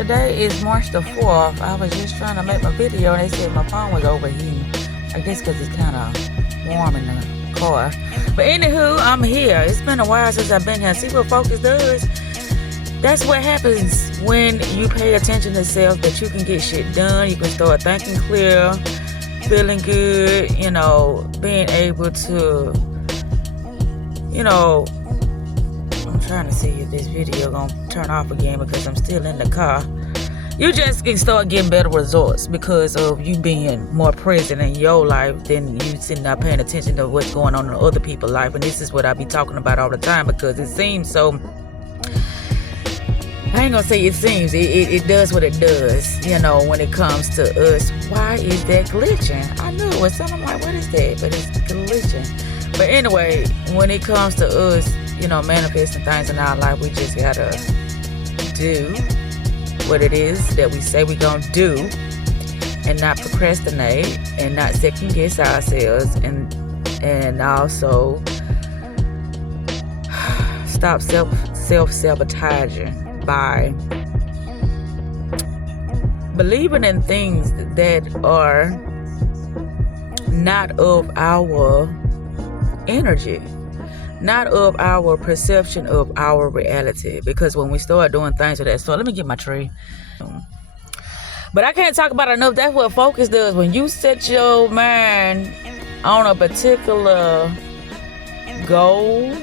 Today is March the 4th. I was just trying to make my video and they said my phone was overheating. I guess because it's kind of warm in the car. But anywho, I'm here. It's been a while since I've been here. See what Focus does? That's what happens when you pay attention to self, that you can get shit done. You can start thinking clear, feeling good, you know, being able to, you know, I'm trying to see if this video gonna turn off again because I'm still in the car. You just can start getting better results because of you being more present in your life than you sitting there paying attention to what's going on in other people's life. And this is what I be talking about all the time because it seems so, I ain't gonna say it seems, it does what it does, you know, when it comes to us. Why is that glitching? I knew it was something. I'm like, what is that? But it's glitching. But anyway, when it comes to us, you know, manifesting things in our life, we just gotta do what it is that we say we're gonna do and not procrastinate and not second guess ourselves, and also stop self-sabotaging by believing in things that are not of our energy, not of our perception of our reality. Because when we start doing things with that, so let me get my tree. But I can't talk about it enough. That's what Focus does. When you set your mind on a particular goal,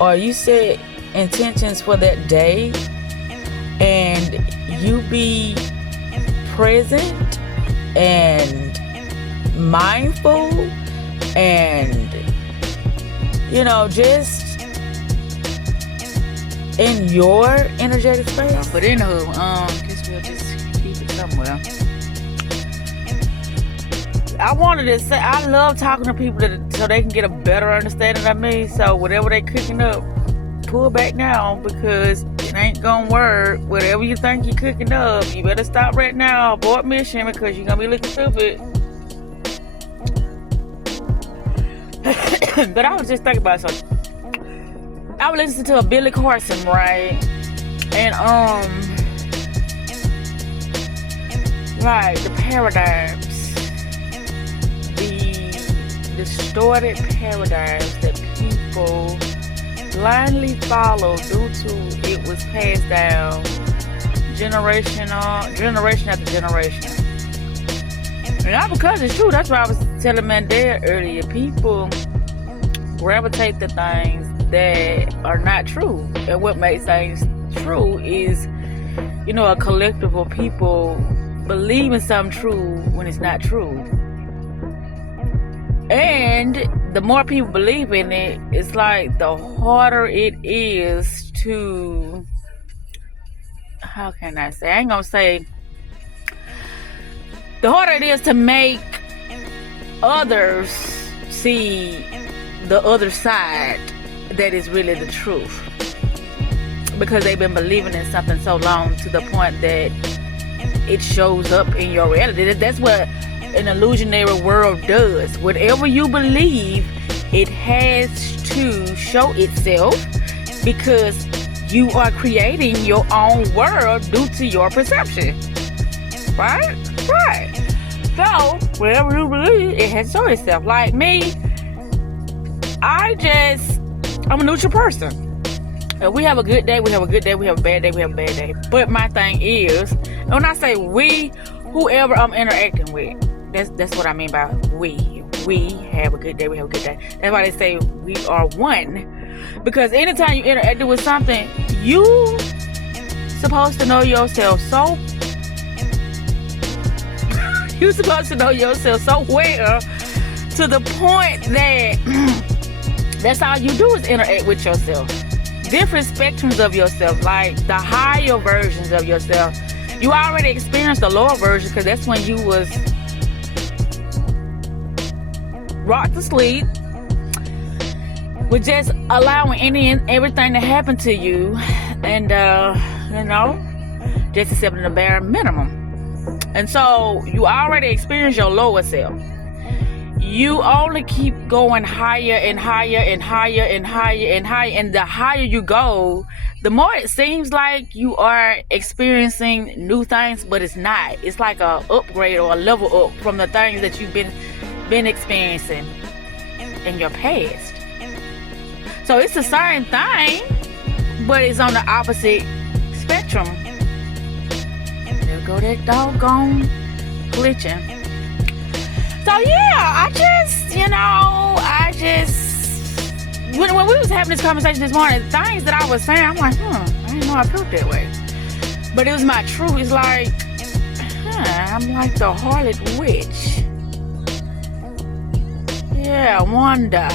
or you set intentions for that day, and you be present and mindful and, you know, just in your energetic space. But anywho, guess we'll just keep it somewhere. I wanted to say, I love talking to people so they can get a better understanding of me. So whatever they cooking up, pull back now, because it ain't gonna work. Whatever you think you're cooking up, you better stop right now, abort mission, because you're gonna be looking stupid. But I was just thinking about something. I was listening to a Billy Carson, right? And like the paradigms, the distorted paradigms that people blindly follow due to it was passed down generation after generation. And not because it's true. That's why I was telling Mandela earlier. People gravitate to things that are not true. And what makes things true is, you know, a collective of people believing something true when it's not true. And the more people believe in it, it's like the harder it is to, how can I say? I ain't gonna say, the harder it is to make others see the other side that is really the truth. Because they've been believing in something so long to the point that it shows up in your reality. That's what an illusionary world does. Whatever you believe, it has to show itself because you are creating your own world due to your perception. Right? Right. So, whatever you believe, it has to show itself. Like me, I'm a neutral person. If we have a good day, we have a good day. We have a bad day, we have a bad day. But my thing is, when I say we, whoever I'm interacting with, that's what I mean by we. We have a good day, we have a good day. That's why they say we are one. Because anytime you interact with something, you supposed to know yourself so you're supposed to know yourself so well to the point that that's all you do is interact with yourself. Different spectrums of yourself, like the higher versions of yourself. You already experienced the lower version because that's when you was rocked to sleep with just allowing any and everything to happen to you, and you know, just accepting the bare minimum. And so you already experienced your lower self. you only keep going higher and higher and higher and higher and higher, and the higher you go, the more it seems like you are experiencing new things, but it's not. It's like a upgrade or a level up from the things that you've been experiencing in your past. So it's the same thing, but it's on the opposite spectrum. There go that doggone glitching. So yeah, when we was having this conversation this morning, things that I was saying, I'm like, I didn't know I felt that way. But it was my truth. It's like, I'm like the harlot witch. Yeah, Wanda,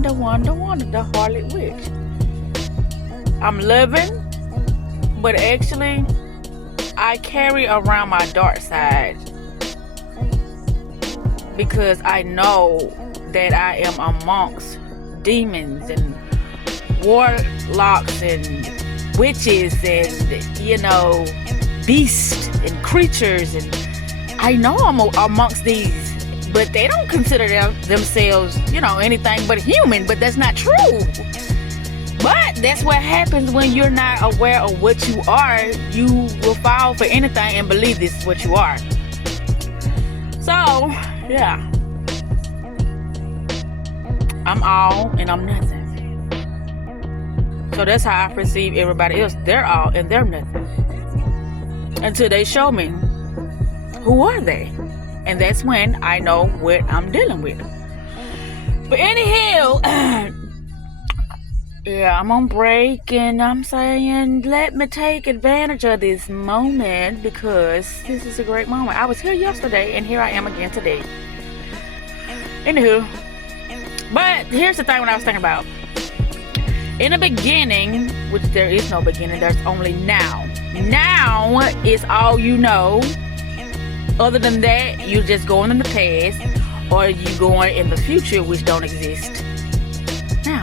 the harlot witch. I'm living, but actually, I carry around my dark side because I know that I am amongst demons and warlocks and witches and, beasts and creatures, and I know I'm amongst these, but they don't consider themselves, anything but human, but that's not true. But that's what happens when you're not aware of what you are. You will fall for anything and believe this is what you are. So, yeah. I'm all and I'm nothing. So that's how I perceive everybody else. They're all and they're nothing. Until they show me who are they. And that's when I know what I'm dealing with. But anyhow, yeah, I'm on break and I'm saying let me take advantage of this moment because this is a great moment. I was here yesterday and here I am again today. Anywho, but here's the thing what I was thinking about. In the beginning, which there is no beginning, there's only now. Now is all you know. Other than that, you're just going in the past or you going in the future, which don't exist. Now,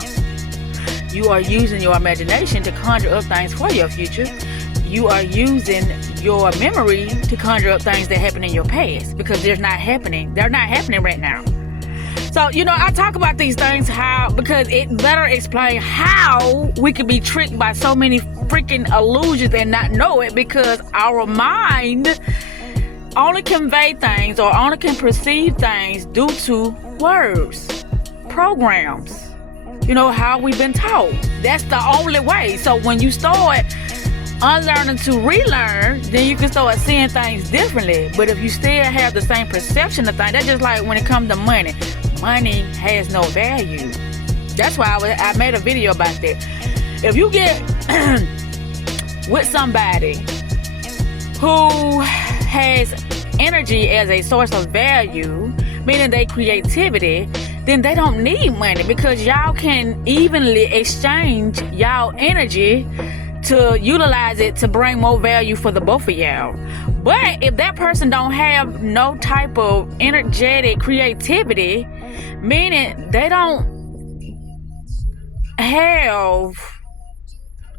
you are using your imagination to conjure up things for your future. You are using your memory to conjure up things that happened in your past because they're not happening right now. So, I talk about these things because it better explain how we can be tricked by so many freaking illusions and not know it because our mind only convey things or only can perceive things due to words, programs, how we've been taught. That's the only way. So when you start unlearning to relearn, then you can start seeing things differently. But if you still have the same perception of things, that's just like when it comes to money. Money has no value. That's why I made a video about that. If you get with somebody who has energy as a source of value, meaning their creativity, then they don't need money because y'all can evenly exchange y'all energy to utilize it to bring more value for the both of y'all. But if that person don't have no type of energetic creativity, meaning they don't have,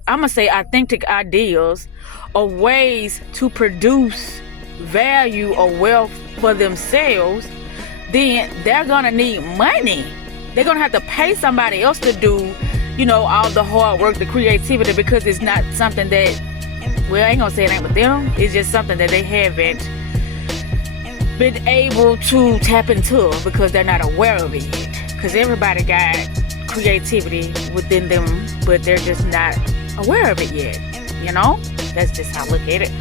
I'm gonna say authentic ideals or ways to produce value or wealth for themselves, then they're gonna need money. They're gonna have to pay somebody else to do, all the hard work, the creativity, because it's not something that, well, I ain't gonna say it ain't with them. It's just something that they haven't been able to tap into because they're not aware of it yet. Because everybody got creativity within them, but they're just not aware of it yet. That's just how I look at it.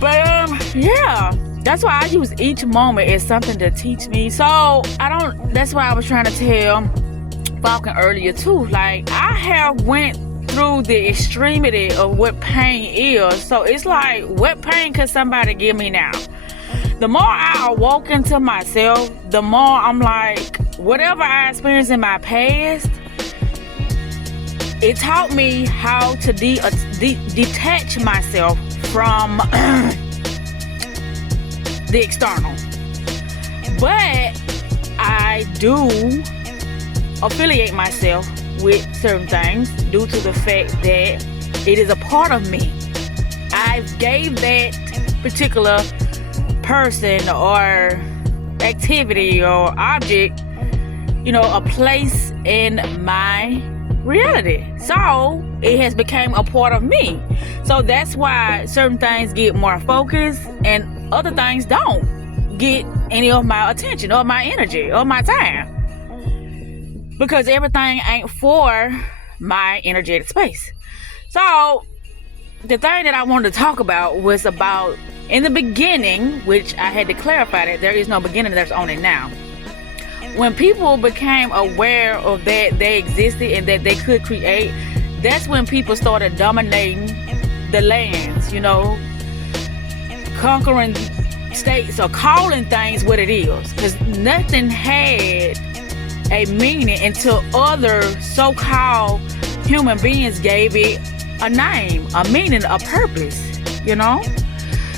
But yeah, that's why I use each moment as something to teach me. So that's why I was trying to tell Falcon earlier too. Like, I have went through the extremity of what pain is. So it's like, what pain could somebody give me now? The more I awoke into myself, the more I'm like, whatever I experienced in my past, it taught me how to detach myself from the external. But I do affiliate myself with certain things due to the fact that it is a part of me. I gave that particular person or activity or object, a place in my reality. So it has become a part of me. So that's why certain things get more focused and other things don't get any of my attention or my energy or my time, because everything ain't for my energetic space. So the thing that I wanted to talk about was about, in the beginning, which I had to clarify that there is no beginning, there's only now. When people became aware of that they existed and that they could create, that's when people started dominating the lands, conquering states or calling things what it is. Because nothing had a meaning until other so-called human beings gave it a name, a meaning, a purpose,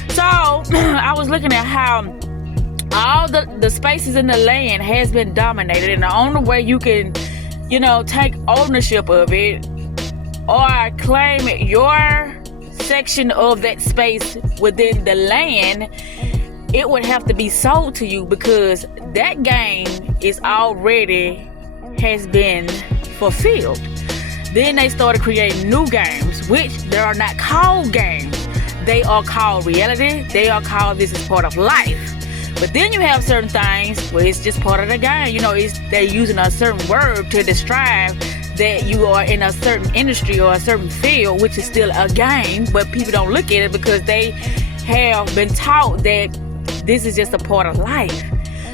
So I was looking at how all the spaces in the land has been dominated, and the only way you can, take ownership of it or claim your section of that space within the land, it would have to be sold to you, because that game is already has been fulfilled. Then they started creating new games, which they are not called games. They are called reality. They are called this is part of life. But then you have certain things where it's just part of the game. They're using a certain word to describe that you are in a certain industry or a certain field, which is still a game, but people don't look at it because they have been taught that this is just a part of life.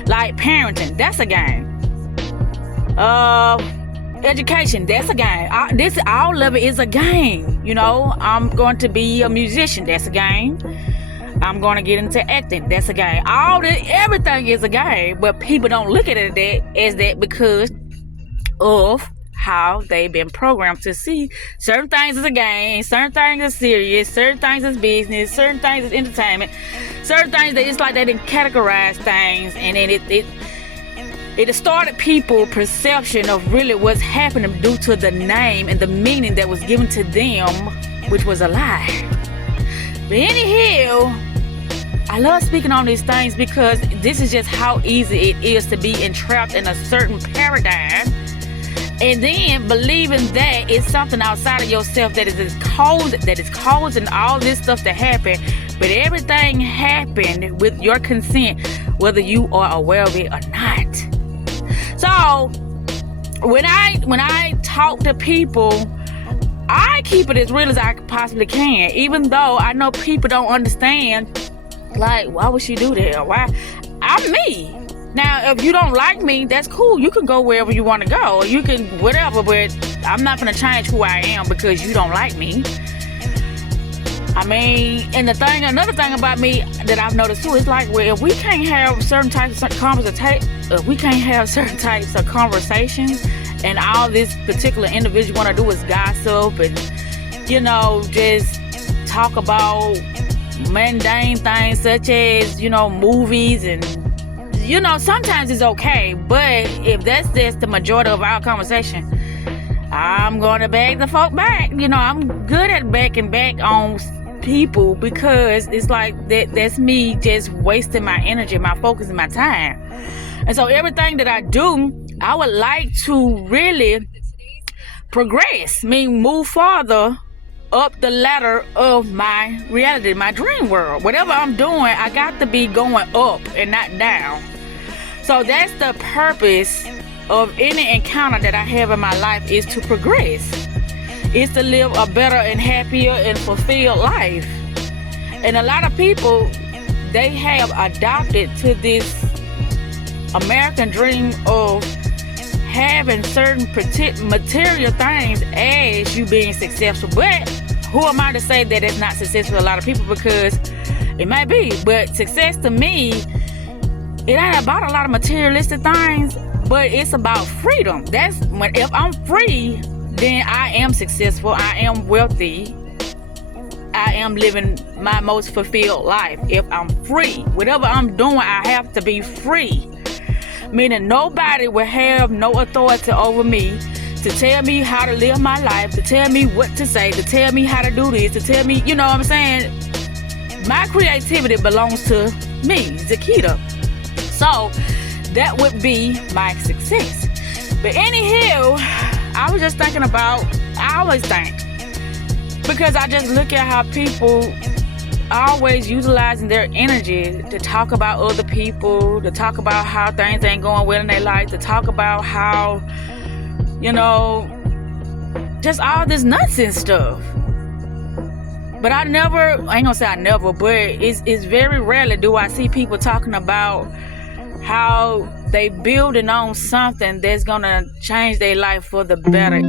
Like parenting, that's a game. Education, that's a game. All of it is a game. I'm going to be a musician, that's a game. I'm going to get into acting, that's a game. Everything is a game, but people don't look at it as that because of how they've been programmed to see certain things as a game, certain things as serious, certain things as business, certain things as entertainment, certain things that it's like they didn't categorize things, and then it distorted people's perception of really what's happening due to the name and the meaning that was given to them, which was a lie. But anyhow, I love speaking on these things because this is just how easy it is to be entrapped in a certain paradigm, and then believing that it's something outside of yourself that is causing all this stuff to happen. But everything happened with your consent, whether you are aware of it or not. So when I talk to people, I keep it as real as I possibly can, even though I know people don't understand. Like, why would she do that? Why? I'm me. Now, if you don't like me, that's cool. You can go wherever you want to go. You can whatever, but I'm not going to change who I am because you don't like me. And another thing about me that I've noticed too is like, well, if we can't have certain types of conversations, and all this particular individual want to do is gossip and, just talk about mundane things such as, movies and, sometimes it's okay. But if that's just the majority of our conversation, I'm going to beg the folk back. I'm good at backing back on people because it's like that's me just wasting my energy, my focus, and my time. And so everything that I do, I would like to really progress, move farther up the ladder of my reality, my dream world. Whatever I'm doing, I got to be going up and not down. So that's the purpose of any encounter that I have in my life, is to progress. It's to live a better and happier and fulfilled life. And a lot of people, they have adopted to this American dream of having certain material things as you being successful. But who am I to say that it's not successful for a lot of people? Because it might be, but success to me, it ain't about a lot of materialistic things, but it's about freedom. If I'm free, then I am successful, I am wealthy, I am living my most fulfilled life. If I'm free, whatever I'm doing, I have to be free. Meaning nobody will have no authority over me to tell me how to live my life, to tell me what to say, to tell me how to do this, to tell me, you know what I'm saying? My creativity belongs to me, Zakita. So that would be my success. But anywho, I was just thinking about, I always think, because I just look at how people always utilizing their energy to talk about other people, to talk about how things ain't going well in their life, to talk about how, you know, just all this nonsense stuff. But I ain't gonna say I never, but it's very rarely do I see people talking about how they building on something that's gonna change their life for the better.